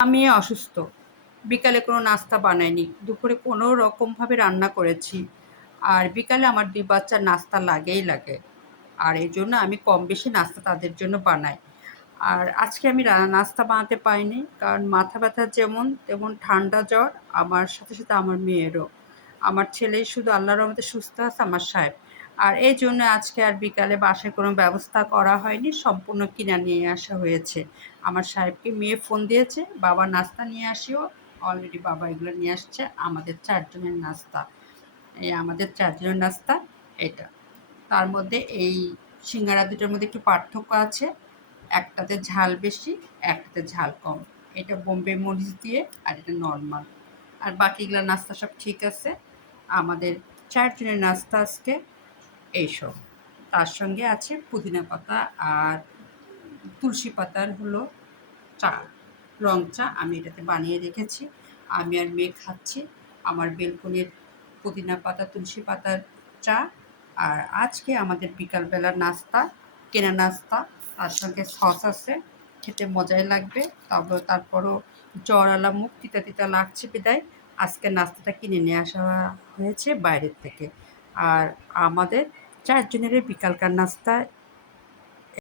আমি অসুস্থ। বিকালে কোনো নাস্তা বানাইনি। দুপুরে কোনো রকমভাবে রান্না করেছি। আর বিকালে আমার ২ বাচ্চার নাস্তা লাগেই লাগে। আর এজন্য আমি কম বেশি নাস্তা তাদের জন্য বানাই। আর আজকে আমি নাস্তা বানাতে পারিনি। কারণ মাথা ব্যথা যেমন, তেমন ঠান্ডা জ্বর আমার সাথে, সাথে আমার মেয়েরও। আমার ছেলেই শুধু আল্লাহর রহমতে সুস্থ আছে, আমার সাহেব। আর এইজন্য আজকে আর বিকালে বাসায় কোনো ব্যবস্থা করা হয়নি। সম্পূর্ণ কিনা নিয়ে আসা হয়েছে। আমার সাহেবকে মেয়ে ফোন দিয়েছে, "বাবা নাস্তা নিয়ে আসিও।" অলরেডি বাবা এগুলো নিয়ে আসছে। আমাদের ৪ জনের নাস্তা। এই আমাদের ৪ জনের নাস্তা এটা। তার মধ্যে এই সিঙ্গারা দুটোর মধ্যে একটু পার্থক্য আছে। একটাতে ঝাল বেশি, একটাতে ঝাল কম। এটা বোম্বে মরিচ দিয়ে আর এটা নরমাল। আর বাকিগুলা নাস্তা সব ঠিক আছে। আমাদের ৪ জনের নাস্তা আজকে এইসব। তার সঙ্গে আছে পুদিনা পাতা আর তুলসী পাতার হলো চা, রং চা আমি এটাতে বানিয়ে রেখেছি। আমি আর মেয়ে খাচ্ছি। আমার বেলকনির পুদিনা পাতা, তুলসী পাতার চা। আর আজকে আমাদের বিকালবেলার নাস্তা, কেনা নাস্তা, তার সঙ্গে সস আছে। খেতে মজাই লাগবে। তারপরও জ্বরওয়ালা মুখ তিতা, তিতা লাগছে বিধায় আজকের নাস্তাটা কিনে নিয়ে আসা হয়েছে বাইরের থেকে। আর আমাদের ৪ জনেরই বিকালকার নাস্তা